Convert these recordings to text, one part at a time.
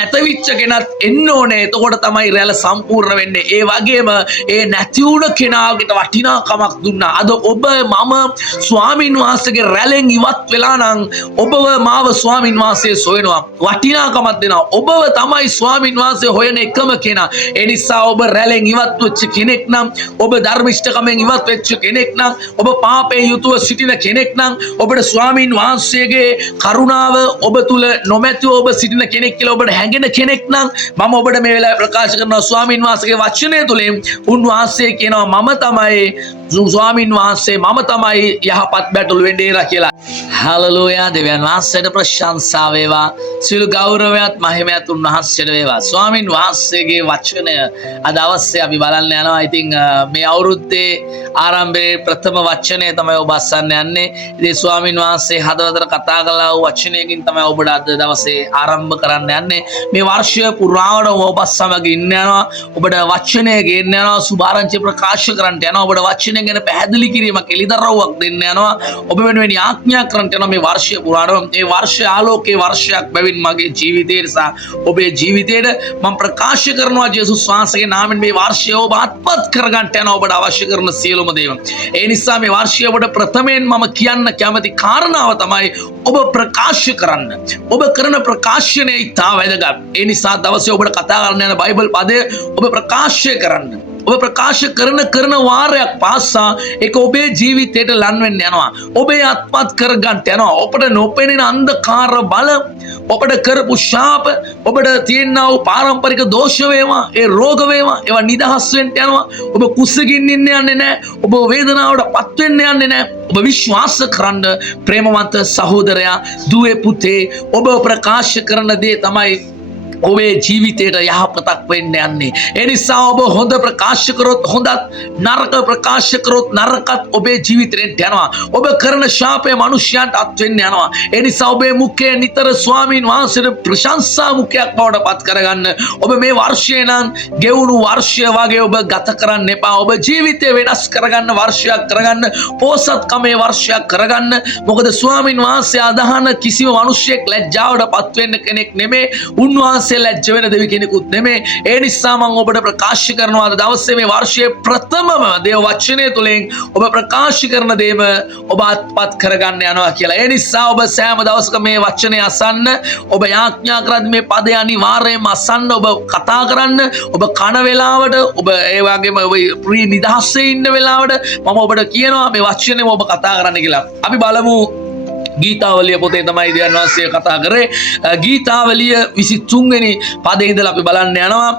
නැතවිච්ච කෙනත් එන්න ඕනේ. එතකොට තමයි රැළ සම්පූර්ණ වෙන්නේ. ඒ වගේම ඒ නැති වුණ කෙනාට වටිනාකමක් දුන්නා. අද ඔබ මම ස්වාමින් වහන්සේගේ රැළෙන් ඉවත් වෙලා නම් ඔබව මාව ස්වාමින් වහන්සේ සොයනවා. වටිනාකමක් දෙනවා. ඔබව තමයි ස්වාමින් වහන්සේ හොයන එකම කෙනා. ඒ නිසා ඔබ රැළෙන් ඉවත් වෙච්ච කෙනෙක් නම්, ඔබ ධර්මිෂ්ඨකමෙන් ඉවත් වෙච්ච කෙනෙක් නම්, ඔබ පාපයෙන් යුතුව සිටින කෙනෙක් නම්, ඔබට ස්වාමින් වහන්සේගේ කරුණාව ඔබ තුල නොමැතිව ඔබ සිටින කෙනෙක් කියලා ඔබට හැඟෙන කෙනෙක් නම් මම ඔබට මේ වෙලාවේ ප්‍රකාශ කරනවා ස්වාමින් වහන්සේගේ වචනය තුලින් උන්වහන්සේ කියනවා මම තමයි ස්වාමින් වහන්සේ, මම තමයි යහපත් බැටළු වෙන්නේලා කියලා. හලෙලූයා. දෙවියන් වහන්සේට ප්‍රශංසා වේවා. සියලු ගෞරවයත් මහිමයත් උන්වහන්සේට වේවා. ස්වාමින් වහන්සේගේ වචනය අද අවස්සේ අපි බලන්න යනවා. ඉතින් මේ අවුරුද්දේ ආරම්භයේ ප්‍රථම වචනය තමයි ඔබ අසන්න යන්නේ. ඉතින් ස්වාමින් වහන්සේ හදවතට කතා කළා වූ වචනයකින් තමයි ඔබට අද දවසේ ආරම්භ කරන්න යන්නේ. මේ වර්ෂය පුරාවට ඔබ සමග ඉන්න යනවා. ඔබට වචනය ගෙන්න යනවා. සුභාරංචි ප්‍රකාශ කරන්න යනවා. ඔබට වචනය ගැන පැහැදිලි කිරීමක්, එළිදරව්වක් දෙන්න යනවා. ඔබ වෙනුවෙන් යාඥා කරන්න යනවා. මේ වර්ෂය පුරාවට මේ වර්ෂය ආලෝකයේ වර්ෂයක් බැවින් මගේ ජීවිතයට සහ ඔබේ ජීවිතයට මම ප්‍රකාශ කරනවා ජේසුස් වහන්සේගේ නාමයෙන් මේ වර්ෂය ඔබ අත්පත් කරගන්න යනවා. ඔබට අවශ්‍ය කරන සියලුම දේවල්. ඒ නිසා මේ වර්ෂය ඔබට ප්‍රථමයෙන් මම කියන්න කැමති කාරණාව තමයි ඔබ ප්‍රකාශ කරන්න. ඔබ කරන ප්‍රකාශනය ඉතා වැදගත්. ඒ නිසා දවසේ ඔබට කතා කරන්න යන බයිබල් පදය ඔබ ප්‍රකාශ කරන්න. ඔබ ප්‍රකාශ කරන වාරයක් පාසා ඒක ඔබේ ජීවිතයට ලං වෙන්න යනවා. ඔබේ අත්පත් කරගන්න යනවා. ඔබට නොපෙනෙන අන්ධකාර බල, ඔබට කරපු ශාප, ඔබට තියෙනා වූ පාරම්පරික දෝෂ වේවා, ඒ රෝග වේවා, ඒවා නිදහස් වෙන්න යනවා. ඔබ කුසගින්න ඉන්න යන්නේ නැහැ. ඔබ වේදනාවට පත් වෙන්න යන්නේ නැහැ. ඔබ විශ්වාස කරන්න ප්‍රේමවන්ත සහෝදරයා, දුවේ පුතේ, ඔබ ප්‍රකාශ කරන දේ තමයි ඔබේ ජීවිතයට යහපතක් වෙන්න යන්නේ. ඒ නිසා ඔබ හොඳ ප්‍රකාශ කරොත් හොඳත්, නරක ප්‍රකාශ කරොත් නරකත් ඔබේ ජීවිතයට යනවා. ඔබ කරන ශාපය මනුෂ්‍යයන්ට අත් වෙන්න යනවා. ඒ නිසා ඔබේ මුඛය නිතර ස්වාමීන් වහන්සේට ප්‍රශංසා මුඛයක් බවට පත් කරගන්න. ඔබ මේ වර්ෂය නම් ගෙවුණු වර්ෂය වගේ ඔබ ගත කරන්න එපා. ඔබ ජීවිතය වෙනස් කරගන්න වර්ෂයක් කරගන්න, පෝසත්කමේ වර්ෂයක් කරගන්න. මොකද ස්වාමීන් වහන්සේ අදහන කිසිම මිනිසෙක් ලැජ්ජාවට පත් වෙන්න කෙනෙක් නෙමේ. උන්වහන්සේ ලැජ්ජ වෙන දෙවි කෙනෙකුත් නෙමේ. ඒ නිසා මම ඔබට ප්‍රකාශ කරනවා අද දවසේ මේ වර්ෂයේ ප්‍රථමම දේව වචනය තුලින් ඔබ ප්‍රකාශ කරන දේම ඔබ අත්පත් කරගන්න යනවා කියලා. ඒ නිසා ඔබ සෑම දවසක මේ වචනය අසන්න. ඔබ යාඥා කරද්දී මේ පදේ අනිවාර්යයෙන්ම අසන්න. ඔබ කතා කරන්න. ඔබ කන වෙලාවට, ඔබ ඒ වගේම ඔබ ප්‍රී නිදහසේ ඉන්න වෙලාවට මම ඔබට කියනවා මේ වචනේම ඔබ කතා කරන්න කියලා. අපි බලමු ගීතාවලිය පොතේ තමයි දෙවියන් වහන්සේ කතා කරේ. ගීතාවලිය 23 වෙනි පදේ ඉඳලා අපි බලන්න යනවා.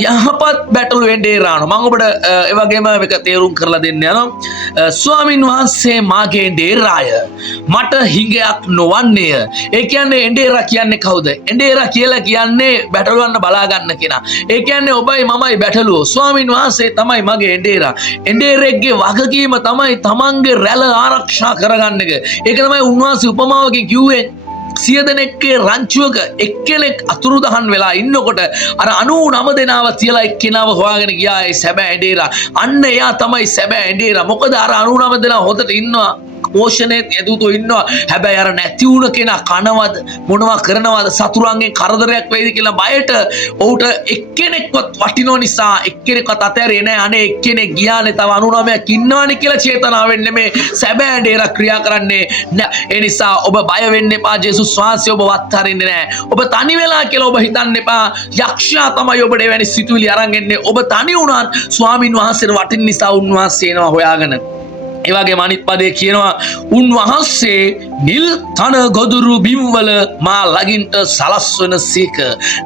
යහපත් බැටළු එඬේරාණෝ. මම ඔබට ඒ වගේම මේක තේරුම් කරලා දෙන්න යනවා. ස්වාමින් වහන්සේ මාගේ එඬේරාය, මට හිඟයක් නොවන්නේය. ඒ කියන්නේ එඬේරා කියන්නේ කවුද? එඬේරා කියලා කියන්නේ බැටළුවන්න බලා ගන්න කෙනා. ඒ කියන්නේ ඔබයි මමයි බැටළුවෝ. ස්වාමින් වහන්සේ තමයි මගේ එඬේරා. එඬේරෙක්ගේ වගකීම තමයි තමන්ගේ රැළ ආරක්ෂා කරගන්න එක. ඒක තමයි උන්වහන්සේ උපමාවකින් කිව්වේ. 100 දෙනෙක්ගේ රංචුවක එක්කෙනෙක් අතුරුදහන් වෙලා ඉන්නකොට අර 99 දෙනාව තියලා එක්කෙනාව හොයාගෙන ගියා ඒ සැබෑ එඬේරා. අන්න එයා තමයි සැබෑ එඬේරා. මොකද අර 99 දෙනා හොදට ඉන්නවා, පෝෂණය යදුතු ඉන්නවා. හැබැයි අර නැති වුණ කෙනා කනවද, මොනවා කරනවද, සතුරන්ගෙන් කරදරයක් වෙයිද කියලා බයට ඔහුට එක්කෙනෙක්වත් වටිනෝ නිසා එක්කෙනෙක්වත් අතෑරියේ නැහැ. අනේ එක්කෙනෙක් ගියානේ, තව 99ක් ඉන්නවනේ කියලා චේතනාවෙන් නෙමේ සැබෑ එඬේරා ක්‍රියා කරන්නේ. ඒ නිසා ඔබ බය වෙන්න එපා. ජේසුස් වහන්සේ ඔබ වත්හරින්නේ නැහැ. ඔබ තනි වෙලා කියලා ඔබ හිතන්න එපා. යක්ෂයා තමයි ඔබට එවැනි සිතුවිලි අරන් එන්නේ. ඔබ තනි වුණාත් ස්වාමින් වහන්සේට වටින නිසා උන්වහන්සේ එනවා හොයාගෙන. ඒ වගේම අනිත් පදේ කියනවා උන්වහන්සේ නිල් තන ගොදුරු බිම්වල මා ළඟින්ට සලස්වන සීක,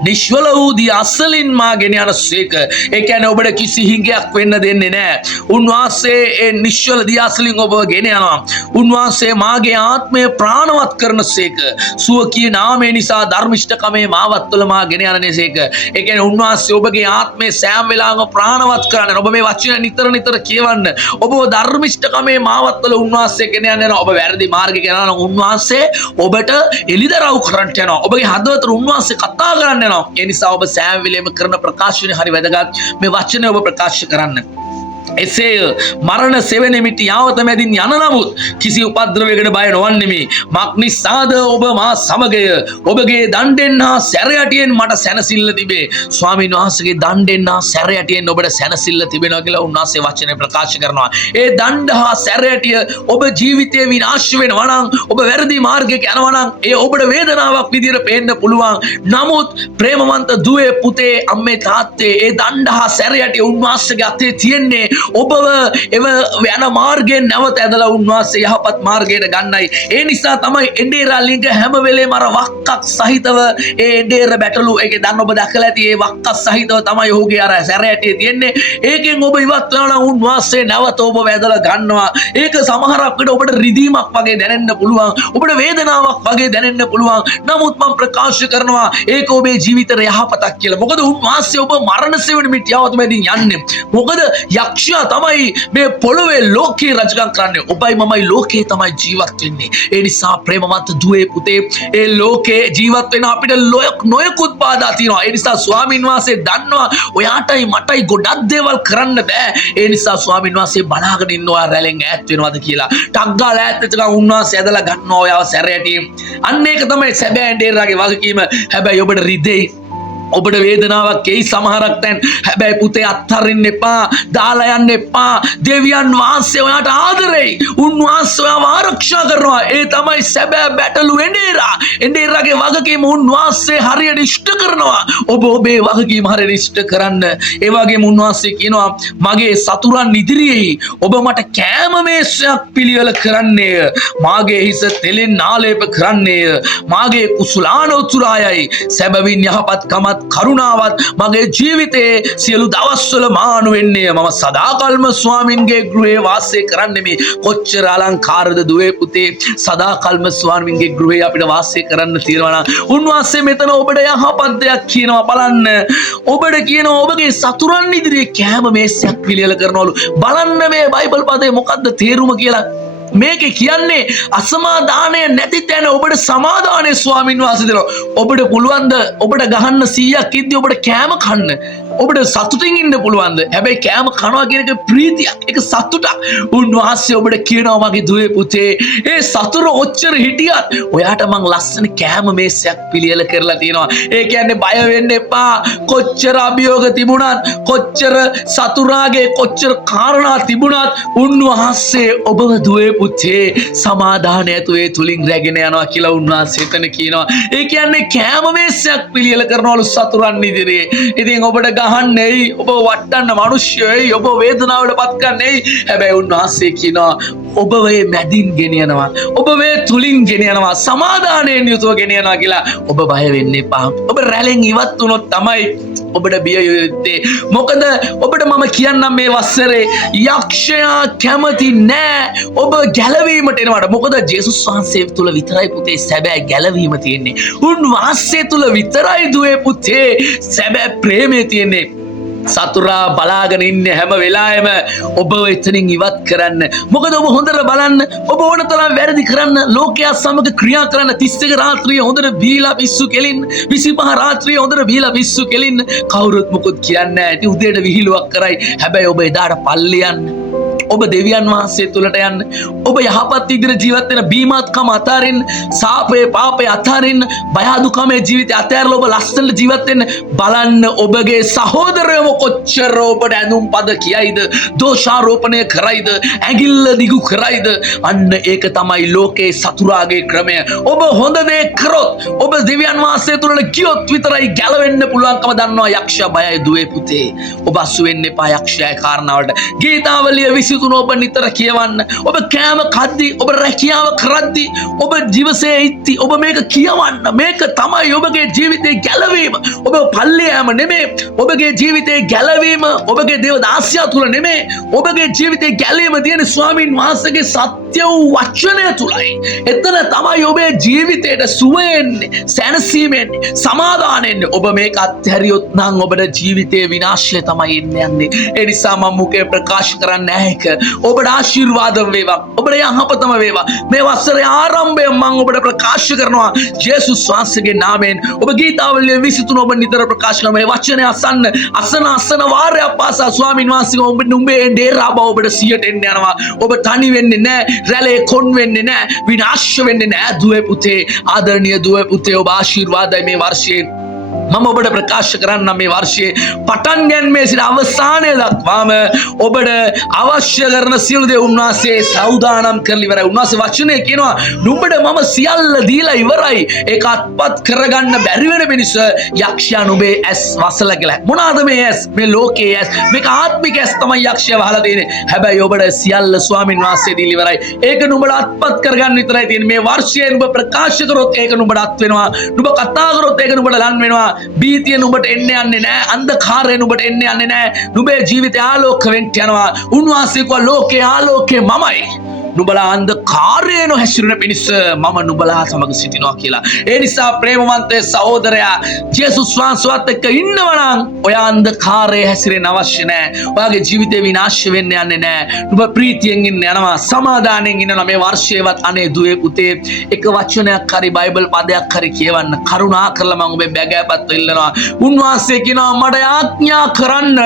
නිශ්වල වූ දී අසලින් මා ගෙන යන සීක. ඒ කියන්නේ ඔබට කිසි හිඟයක් වෙන්න දෙන්නේ නැහැ. උන්වහන්සේ ඒ නිශ්වල දී අසලින් ඔබව ගෙන යනවා. උන්වහන්සේ මාගේ ආත්මය ප්‍රාණවත් කරන සීක. සුවකී නාමය නිසා ධර්මිෂ්ඨකමේ මාවත් තුළ මා ගෙන යන සීක. ඒ කියන්නේ උන්වහන්සේ ඔබගේ ආත්මය සෑම වෙලාවකම ප්‍රාණවත් කරන්න. ඔබ මේ වචන නිතර කියවන්න. ඔබව ධර්මිෂ්ඨකම මේ මාවත්වල උන්වහන්සේ ගෙන යනවා. ඔබ වැරදි මාර්ගේ යනවා නම් උන්වහන්සේ ඔබට එළිදරව් කරන්න යනවා. ඔබගේ හදවතට උන්වහන්සේ කතා කරන්න යනවා. ඒ නිසා ඔබ සෑම වෙලේම කරන ප්‍රකාශනය හරි වැදගත්. මේ වචනේ ඔබ ප්‍රකාශ කරන්න. එසේ මරණ සෙවණේ මිටි යාවත මැදින් යන නමුත් කිසි උපද්‍රවයකට බය නොවන්නෙමි. මක් නිසාද ඔබ මා සමගය. ඔබගේ දණ්ඩෙන් හා සැරයටියෙන් මට සැනසෙල්ල තිබේ. ස්වාමීන් වහන්සේගේ දණ්ඩෙන් හා සැරයටියෙන් ඔබට සැනසෙල්ල තිබෙනවා කියලා උන්වහන්සේ වචනේ ප්‍රකාශ කරනවා. ඒ දණ්ඩ හා සැරයටිය ඔබ ජීවිතේ විනාශ වෙනවා නම්, ඔබ වැරදි මාර්ගයක යනවා නම්, ඒ ඔබට වේදනාවක් විදියට පේන්න පුළුවන්. නමුත් ප්‍රේමවන්ත දුවේ පුතේ අම්මේ තාත්තේ ඒ දණ්ඩ හා සැරයටිය උන්වහන්සේගේ අතේ තියෙන්නේ ඔබව එව යන මාර්ගයෙන් නැවත ඇදලා උන්වහන්සේ යහපත් මාර්ගයට ගන්නයි. ඒ නිසා තමයි එඩේරා ලිංග හැම වෙලේම අර වක්කක් සහිතව ඒ එඩේර බැටළු ඒකේ දැන් ඔබ දැකලා ඇති ඒ වක්කක් සහිතව තමයි ඔහුගේ අර සැරයටියේ තියෙන්නේ. ඒකෙන් ඔබ ඉවත් වෙනවා නම් උන්වහන්සේ නැවත ඔබ ඇදලා ගන්නවා. ඒක සමහරක් විට ඔබට රිදීමක් වගේ දැනෙන්න පුළුවන්. ඔබට වේදනාවක් වගේ දැනෙන්න පුළුවන්. නමුත් මම ප්‍රකාශ කරනවා ඒක ඔබේ ජීවිතේ යහපතක් කියලා. මොකද උන්වහන්සේ ඔබ මරණ සෙවණ මිටියවත මැදින් යන්නේ. මොකද යක්ෂයා තමයි මේ පොළොවේ ලෝකේ රජකම් කරන්නේ. ඔබයි මමයි ලෝකේ තමයි ජීවත් වෙන්නේ. ඒ නිසා ප්‍රේමවන්ත දුවේ පුතේ ඒ ලෝකේ ජීවත් වෙන අපිට නොයෙකුත් බාධා තියෙනවා. ඒ නිසා ස්වාමීන් වහන්සේ දන්නවා ඔයාටයි මටයි ගොඩක් දේවල් කරන්න බෑ. ඒ නිසා ස්වාමීන් වහන්සේ බලාගෙන ඉන්නවා රැළෙන් ඈත් වෙනවද කියලා. ටක් ගාලා ඈත් වෙච්ච ගමන් උන්වහන්සේ ඇදලා ගන්නවා ඔයාව සැරයටින්. අන්න ඒක තමයි සැබෑ ඩේරාගේ වගකීම. හැබැයි ඔබට රිදෙයි. ඔබට වේදනාවක් එයි සමහරක් තැන්. හැබැයි පුතේ අත්හරින්න එපා. දාලා යන්න එපා. දෙවියන් වහන්සේ ඔයාට ආදරෙයි. උන්වහන්සේ ඔයාව ආරක්ෂා කරනවා. ඒ තමයි සැබෑ බැටළු එඩේරා. එඩේරාගේ වගකීම උන්වහන්සේ හරියට ඉෂ්ට කරනවා. ඔබ ඔබේ වගකීම හරියට ඉෂ්ට කරන්න. ඒ වගේම උන්වහන්සේ කියනවා මගේ සතුරන් ඉදිරියේ ඔබ මට කෑම මේසයක් පිළිවෙල කරන්නේය. මාගේ හිස තෙලෙන් ආලේප කරන්නේය. මාගේ කුසලාන උතුරායයි. සැබවින් යහපත්කමත් කරුණාවත් මගේ ජීවිතයේ සියලු දවස්වල මානු වෙන්නේ. මම සදාකල්ම ස්වාමින්ගේ ගෘහේ වාසය කරන්නේ. මේ කොච්චර අලංකාරද දුවේ පුතේ. සදාකල්ම ස්වාමින්ගේ ගෘහේ අපිට වාසය කරන්න තියෙනවා නම් උන්වහන්සේ මෙතන ඔබට යහපත් දෙයක් කියනවා. බලන්න ඔබට කියනවා ඔබගේ සතුරන් ඉදිරියේ කෑම මේසයක් පිළියෙල කරනවලු. බලන්න මේ බයිබල් පදේ මොකද්ද තේරුම කියලා. මේක කියන්නේ අසමාදානය නැති තැන ඔබට සමාදානය ස්වාමින් වහන්සේ දෙනවා. ඔබට පුළුවන්ද ඔබට ගහන්න 100ක් ඉද්දි ඔබට කෑම කන්න? ඔබට සතුටින් ඉන්න පුළුවන්ද? හැබැයි කෑම කනවා කියන එක ප්‍රීතියක්. ඒක සතුටක්. උන්වහන්සේ ඔබට කියනවා මගේ දුවේ පුතේ ඒ සතුර ඔච්චර හිටියත් ඔයාට මං ලස්සන කෑම මේසයක් පිළියෙල කරලා තියෙනවා. ඒ කියන්නේ බය වෙන්න එපා. කොච්චර අභියෝග තිබුණත්, කොච්චර සතුරාගේ කොච්චර කාරණා තිබුණත් උන්වහන්සේ ඔබව දුවේ පුතේ සමාදානය ඇතුවේ තුලින් රැගෙන යනවා කියලා උන්වහන්සේ එතන කියනවා. ඒ කියන්නේ කෑම මේසයක් පිළියෙල කරනවලු සතුරන් ඉදිරියේ. ඉතින් ඔබට ගහන්නේයි, ඔබ වට්ටන්න මිනිස්සුයි, ඔබ වේදනාවට පත් කරන්නේයි. හැබැයි උන්වහන්සේ කියනවා ඔබ වේ මැදින් ගෙනියනවා. ඔබ වේ තුලින් ගෙනියනවා. සමාදානයෙන් යුතුව ගෙනියනවා කියලා. ඔබ බය වෙන්න එපා. ඔබ රැළෙන් ඉවත් වුණොත් තමයි ඔබට බිය යුත්තේ. මොකද ඔබට මම කියන්නම් මේ වසරේ යක්ෂයා කැමති නෑ ඔබ ගැලවීමට එනවට. මොකද ජේසුස් වහන්සේ තුල විතරයි පුතේ සැබෑ ගැලවීම තියෙන්නේ. උන්වහන්සේ තුල විතරයි දුවේ පුතේ සැබෑ ප්‍රේමය තියෙන්නේ. සතුරා බලාගෙන ඉන්නේ හැම වෙලාවෙම ඔබ එතනින් ඉවත් කරන්න. මොකද ඔබ හොඳට බලන්න, ඔබ ඕන තරම් වැරදි කරන්න, ලෝකයා සමග ක්‍රියා කරන්න, 31 රාත්‍රියේ හොඳට බීලා පිස්සු කෙලින්න, 25 රාත්‍රියේ හොඳට බීලා පිස්සු කෙලින්න කවුරුත් මොකුත් කියන්නේ නැහැ. ඉතින් උදේට විහිළුවක් කරයි. හැබැයි ඔබ එදාට පල්ලේ යන්න. ඔබ දෙවියන් වහන්සේ තුලට යන්න. ඔබ යහපත් විදිහට ජීවත් වෙන බීමත්කම අතාරින්න, සාපේ පාපේ අතාරින්න, බය අදුකමේ ජීවිතය අතහැරලා ඔබ ලස්සනට ජීවත් වෙන්න. බලන්න ඔබගේ සහෝදරයෝ කොච්චර ඔබට ඇඳුම් පද කියයිද, දෝෂාරෝපණය කරයිද, ඇඟිල්ල දිගු කරයිද. අන්න ඒක තමයි ලෝකේ සතුරාගේ ක්‍රමය. ඔබ හොඳ දේ කරොත්, ඔබ දෙවියන් වහන්සේ තුලට ගියොත් විතරයි ගැලවෙන්න පුළුවන්කම දන්නවා. යක්ෂයා බයයි දුවේ පුතේ. ඔබ අසු වෙන්න එපා යක්ෂයාගේ කාරණාවට. ගීතාවලිය 23 ඔබ නිතර කියවන්න. ඔබ කෑම කද්දි, ඔබ රැකියාව කරද්දි, ඔබ ජීවසේ ඉති ඔබ මේක කියවන්න. මේක තමයි ඔබගේ ජීවිතේ ගැලවීම. ඔබ පල්ලේ යෑම නෙමෙයි. ඔබගේ ජීවිතේ ගැලවීම ඔබගේ දේව දාසියා තුල නෙමෙයි. ඔබගේ ජීවිතේ ගැලවීම තියෙන ස්වාමීන් වහන්සේගේ සත්‍ය වූ වචනය තුලයි. එතන තමයි ඔබේ ජීවිතේට සුවයන්නේ, සැනසීමෙන්නේ, සමාදානෙන්නේ. ඔබ මේක අත්හැරියොත් නම් ඔබට ජීවිතේ විනාශය තමයි එන්නේ. ඒ නිසා මම මුකේ ප්‍රකාශ කරන්නේ නැහැ. ඒක ඔබට ආශිර්වාදම් වේවා. ඔබට යහපතම වේවා. මේ වසරේ ආරම්භය මම ඔබට ප්‍රකාශ කරනවා ජේසුස් වහන්සේගේ නාමයෙන්. ඔබ ගීතාවලිය 23 ඔබ නිතර ප්‍රකාශ කරන මේ වචනය අසන වාරයක් පාසා ස්වාමීන් වහන්සේ ඔබ නුඹේ ඩේරා බව ඔබට සියයට එන්න යනවා. ඔබ තනි වෙන්නේ නැහැ. රැළේ කොන් වෙන්නේ නැහැ. විනාශ වෙන්නේ නැහැ. දුවේ පුතේ, ආදරණීය දුවේ පුතේ, ඔබ ආශිර්වාදයි මේ වර්ෂයේ. මම ඔබට ප්‍රකාශ කරන්න මේ වර්ෂයේ පටන් ගැනීමේ සිට අවසානය දක්වාම ඔබට අවශ්‍ය කරන සියලු දේ උන්වහන්සේ සෞදානම් කරලා ඉවරයි. උන්වහන්සේ වචනේ කියනවා නුඹට මම සියල්ල දීලා ඉවරයි. ඒක අත්පත් කරගන්න බැරි වෙන මිනිස යක්ෂයා නුඹේ ඇස් වසල කියලා. මොනවාද මේ ඇස්? මේ ලෝකයේ ඇස්. මේක ආත්මික ඇස් තමයි යක්ෂයා වහලා තියෙන්නේ. හැබැයි ඔබට සියල්ල ස්වාමින් වහන්සේ දීලා ඉවරයි. ඒක නුඹට අත්පත් කරගන්න විතරයි තියෙන්නේ. මේ වර්ෂයේ නුඹ ප්‍රකාශ කරොත් ඒක නුඹට අත් වෙනවා. නුඹ කතා කරොත් ඒක නුඹට ලන් වෙනවා. බීතිය නුඹට එන්න යන්නේ නැහැ. අන්ධකාරය නුඹට එන්න යන්නේ නැහැ. නුඹේ ජීවිතය ආලෝක වෙන්න යනවා. උන්වහන්සේ කිව්වා ලෝකේ ආලෝකය මමයි. නුඹලා අන්ධකාරයේ නොහැසිරෙන පිණිස මම නුඹලා සමග සිටිනවා කියලා. ඒ නිසා ප්‍රේමවන්ත සහෝදරයා ජේසුස් වහන්සේවත් එක්ක ඉන්නවා නම් ඔය අන්ධකාරයේ හැසිරෙන්න අවශ්‍ය නැහැ. ඔයාගේ ජීවිතේ විනාශ වෙන්න යන්නේ නැහැ. නුඹ ප්‍රීතියෙන් ඉන්න යනවා. සමාදානයෙන් ඉන්නවා. මේ වර්ෂයේවත් අනේ දුවේ පුතේ එක වචනයක් හරි බයිබල් පදයක් හරි කියවන්න. කරුණා කරලා මම ඔබේ බැගෑපත් වෙල්ලනවා. උන්වහන්සේ කියනවා මට ආඥා කරන්න.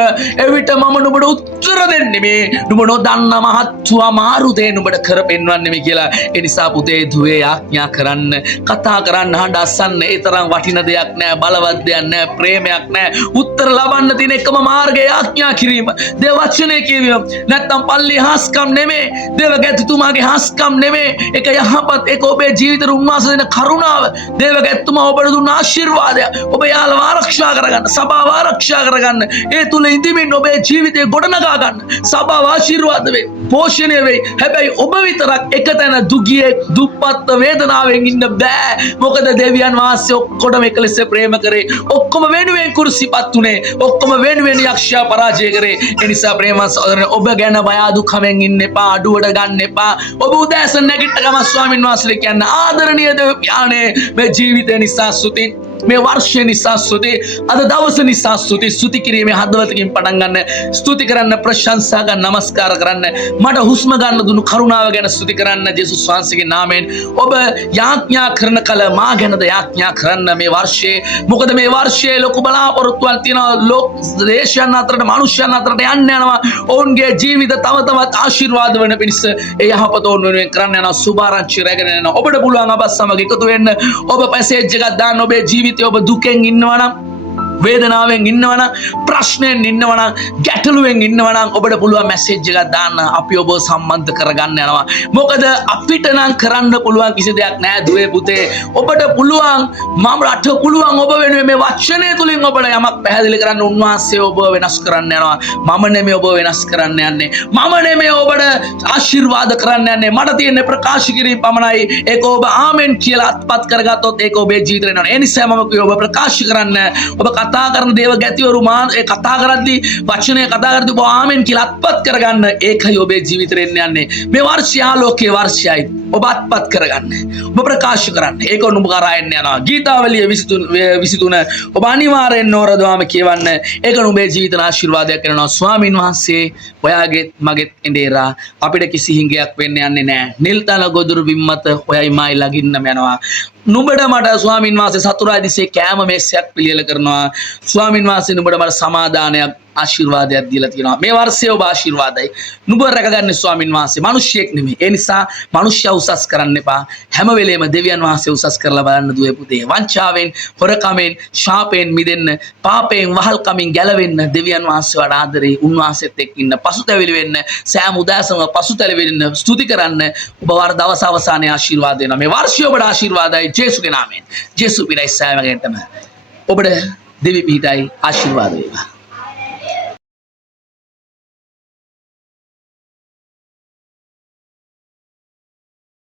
එවිට මම නුඹට උත්තර දෙන්නේ මේ නුඹ නොදන්න මහත් අමාරු දේ නුඹට කර පෙන්වන්නේ මේ කියලා. ඒ නිසා පුතේ දුවේ ආඥා කරන්න, කතා කරන්න, හඬ අස්සන්න. ඒ තරම් වටින දෙයක් නෑ, බලවත් දෙයක් නෑ, ප්‍රේමයක් නෑ. උත්තර ලබන්න තියෙන එකම මාර්ගය ආඥා කිරීම. දේව වචනේ කියවීම. නැත්තම් පල්ලි හාස්කම් නෙමෙයි. දේවගැතිතුමාගේ හාස්කම් නෙමෙයි. ඒක යහපත්, ඒක ඔබේ ජීවිතේ උන්වහන්සේ දෙන කරුණාව. දේවගැතිතුමා ඔබට දුන්න ආශිර්වාදය. ඔබ යාළව ආරක්ෂා කරගන්න, සභාව ආරක්ෂා කරගන්න. ඒ තුල ඉඳිමින් ඔබේ ජීවිතේ ගොඩනගා ගන්න. සභාව ආශිර්වාද වෙයි, පෝෂණය වෙයි. හැබැයි ඔබ විතරක් එක තැන දුගියේ දුප්පත් වේදනාවෙන් ඉන්න බෑ. මොකද දෙවියන් වහන්සේ ඔක්කොම එකලෙස ප්‍රේම කරේ. ඔක්කොම වෙනුවෙන් කුරුසිපත් උනේ. ඔක්කොම වෙනුවෙන් යක්ෂයා පරාජය කරේ. ඒ නිසා ප්‍රේමවත් සහෝදරනේ ඔබ ගැන බය අදුකමෙන් ඉන්න එපා. අඩුවට ගන්න එපා. ඔබ උදෑසන නැගිට ගම ස්වාමින් වහන්සේට කියන්න ආදරණීය දෙවියනේ මේ ජීවිතය නිසා ස්තුති. මේ වර්ෂය නිසා ස්තුති. අද දවස නිසා ස්තුති. ස්තුති කිරීමේ හදවතකින් පටන් ගන්න. ස්තුති කරන්න, ප්‍රශංසා කරන්න, නමස්කාර කරන්න. මට හුස්ම ගන්න දුන්නු කරුණාව ගැන ස්තුති කරන්න ජේසුස් වහන්සේගේ නාමයෙන්. ඔබ යාඥා කරන කල මා ගැනද යාඥා කරන්න මේ වර්ෂයේ. මොකද මේ වර්ෂයේ ලොකු බලාපොරොත්තුවක් තියෙනවා. දේශයන් අතරට, මනුෂ්‍යයන් අතරට යන්න යනවා. ඔවුන්ගේ ජීවිත තව තවත් ආශිර්වාද වෙන පිණිස ඒ යහපත ඔවුන් වෙනුවෙන් කරන්න යනවා. සුභාරංචි රැගෙන යනවා. ඔබට පුළුවන් අපත් සමග එකතු වෙන්න. ඔබ පැසේජ් එකක් දාන්න. ඔබේ ජීවිතය ඔබ දුකෙන් ඉන්නවා නම්, වේදනාවෙන් ඉන්නවා නම්, ප්‍රශ්නෙන් ඉන්නවා නම්, ගැටලුවෙන් ඉන්නවා නම් ඔබට පුළුවන් මැසේජ් එකක් දාන්න. අපි ඔබ සම්බන්ධ කරගන්න යනවා. මොකද අපිට නම් කරන්න පුළුවන් කිසි දෙයක් නැහැ දුවේ පුතේ. ඔබට පුළුවන්, මම රට පුළුවන් ඔබ වෙනුවෙන් මේ වචනය තුලින් ඔබට යමක් පැහැදිලි කරන්න. උන්වහන්සේ ඔබ වෙනස් කරන්න යනවා. මම නෙමෙයි ඔබ වෙනස් කරන්න යන්නේ. මම නෙමෙයි ඔබට ආශිර්වාද කරන්න යන්නේ. මට තියෙන්නේ ප්‍රකාශ කිරීම පමණයි. ඒක ඔබ ආමෙන් කියලා අත්පත් කරගත්තොත් ඒක ඔබේ ජීවිතේ වෙනවා. ඒ නිසා මම කිව්වා ඔබ ප්‍රකාශ කරන්න. ඔබ කතා කරන දේව ගැතිවරු ඒ කතා කරද්දී වචනය කතා කරද්දී ඔබ ආමෙන් කියලා අත්පත් කරගන්න. ඒකයි ඔබේ ජීවිතේ එන්න යන්නේ. මේ වර්ෂය ආලෝකයේ වර්ෂයයි. ඔබ අත්පත් කරගන්න. ඔබ ප්‍රකාශ කරන්න. ඒක නුඹ කරා එන්න යනවා. ගීතාවලිය 23 ඔබ අනිවාර්යෙන් නෝරදවාම කියවන්න. ඒක නුඹේ ජීවිතන ආශිර්වාදයක් වෙනවා. ස්වාමින් වහන්සේ ඔයාගේ මගෙත් එඬේරා අපිට කිසි හිඟයක් වෙන්න යන්නේ නැහැ. නිල්තන ගොදුරු බිම්මත ඔයයි මායි ළඟින්නම යනවා. නුඹට මට ස්වාමින් වහන්සේ සතුරා දිසේ කෑම මේසයක් පිළියෙල කරනවා. ස්වාමින් වහන්සේ නුඹට මට සමාදානයක් ආශිර්වාදයක් දීලා තියෙනවා. මේ වර්ෂයේ ඔබ ආශිර්වාදයි. නුඹ රැකගන්නේ ස්වාමින් වහන්සේ, මිනිස්සෙක් නෙමෙයි. ඒ නිසා මිනිස්සයා උසස් කරන්න එපා. හැම වෙලේම දෙවියන් වහන්සේ උසස් කරලා බලන්න දුවේ පුතේ. වංචාවෙන්, හොරකමෙන්, ශාපයෙන් මිදෙන්න, පාපයෙන්, වහල්කමින් ගැලවෙන්න දෙවියන් වහන්සේ වඩා ආදරේ. උන්වහන්සේත් එක්ක ඉන්න, පසුතැවිලි වෙන්න, සෑම උදෑසනම පසුතැවිලි වෙන්න, ස්තුති කරන්න. ඔබ වර දවස් අවසානයේ ආශිර්වාද වෙනවා. මේ වර්ෂය ඔබට ආශිර්වාදයි ජේසුගේ නාමයෙන්. ජේසු පිටයි සෑමගෙන්ටම ඔබට දෙවි පිටයි ආශිර්වාද වේවා.